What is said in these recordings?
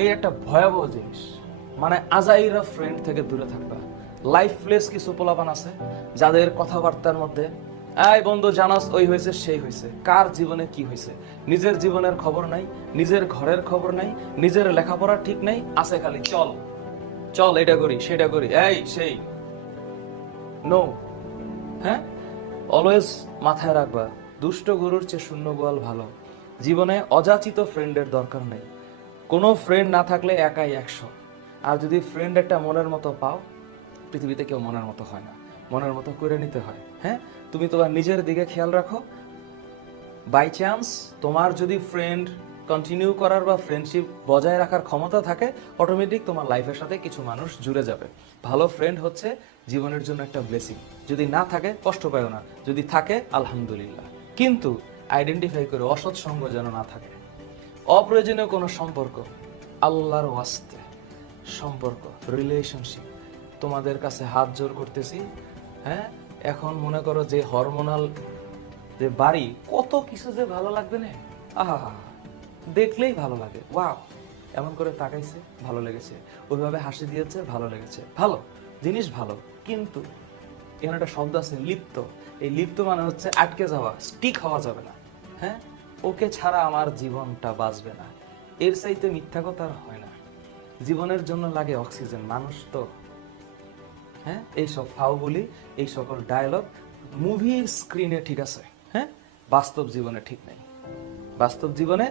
এই একটা ভয়াবহ জিনিস। মানে আজাইরা ফ্রেন্ড থেকে দূরে থাকবা। লাইফলেস কিছু পোলাপান আছে যাদের কথাবার্তার মধ্যে এই বন্ধু জানাস ওই হয়েছে সেই হয়েছে, কার জীবনে কি হয়েছে, নিজের জীবনের খবর নাই, নিজের ঘরের খবর নাই, নিজের লেখাপড়া ঠিক নাই, আছে খালি চল চল এটা করি সেটা করি এই সেই। নো, হ্যাঁ, অলওয়েজ মাথায় রাখবা দুষ্ট গরুর চেয়ে শূন্য গোয়াল ভালো। জীবনে অযাচিত ফ্রেন্ডের দরকার নেই। কোনো ফ্রেন্ড না থাকলে একাই 100। আর যদি ফ্রেন্ড একটা মনের মতো পাও, পৃথিবীতে কেউ মনের মতো হয় না, মনের মতো করে নিতে হয়। হ্যাঁ, তুমি তোমার নিজের দিকে খেয়াল রাখো। বাই চান্স তোমার যদি ফ্রেন্ড কন্টিনিউ করার বা ফ্রেন্ডশিপ বজায় রাখার ক্ষমতা থাকে, অটোমেটিক তোমার লাইফের সাথে কিছু মানুষ জুড়ে যাবে। ভালো ফ্রেন্ড হচ্ছে জীবনের জন্য একটা ব্লেসিং। যদি না থাকে কষ্ট পাও না, যদি থাকে আলহামদুলিল্লাহ। কিন্তু আইডেন্টিফাই করে অসৎ সঙ্গ যেন না থাকে। অপ্রয়োজনীয় কোনো সম্পর্ক, আল্লাহর ওয়াস্তে সম্পর্ক, রিলেশনশিপ, তোমাদের কাছে হাত জোর করতেছি। হ্যাঁ, এখন মনে করো যে হরমোনাল যে বাড়ি, কত কিছু যে ভালো লাগবে না, আহা দেখলেই ভালো লাগে। ওয়াও, এমন করে তাকাইছে ভালো লেগেছে, ওইভাবে হাসি দিয়েছে ভালো লেগেছে, ভালো জিনিস ভালো। কিন্তু এখানে একটা শব্দ আছে লিপ্ত। এই লিপ্ত মানে হচ্ছে আটকে যাওয়া, স্টিক হওয়া যাবে না। হ্যাঁ, ওকে ছাড়া আমার জীবনটা বাঁচবে না, এর চাইতে মিথ্যা কথা আর হয় না। জীবনের জন্য লাগে অক্সিজেন, মানুষ তো। হ্যাঁ, এইসব ফাও বলি, এই সকল ডায়লগ মুভির স্ক্রিনে ঠিক আছে, হ্যাঁ, বাস্তব জীবনে ঠিক নেই। বাস্তব জীবনে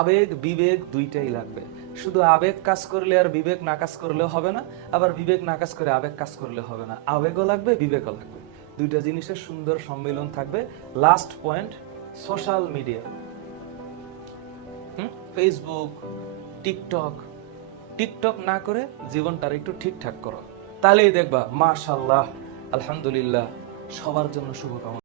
আবেগ বিবেক দুইটাই লাগবে। শুধু আবেগ কাজ করলে আর বিবেক না কাজ করলেও হবে না, আবার বিবেক না কাজ করে আবেগ কাজ করলে হবে না। আবেগও লাগবে, বিবেকও লাগবে, দুইটা জিনিসের সুন্দর সম্মিলন থাকবে। Last point, social media, Facebook, TikTok. TikTok না করে জীবনটার একটু ঠিকঠাক করো, তাহলেই দেখবা মাশাআল্লাহ আলহামদুলিল্লাহ সবার জন্য শুভকামনা।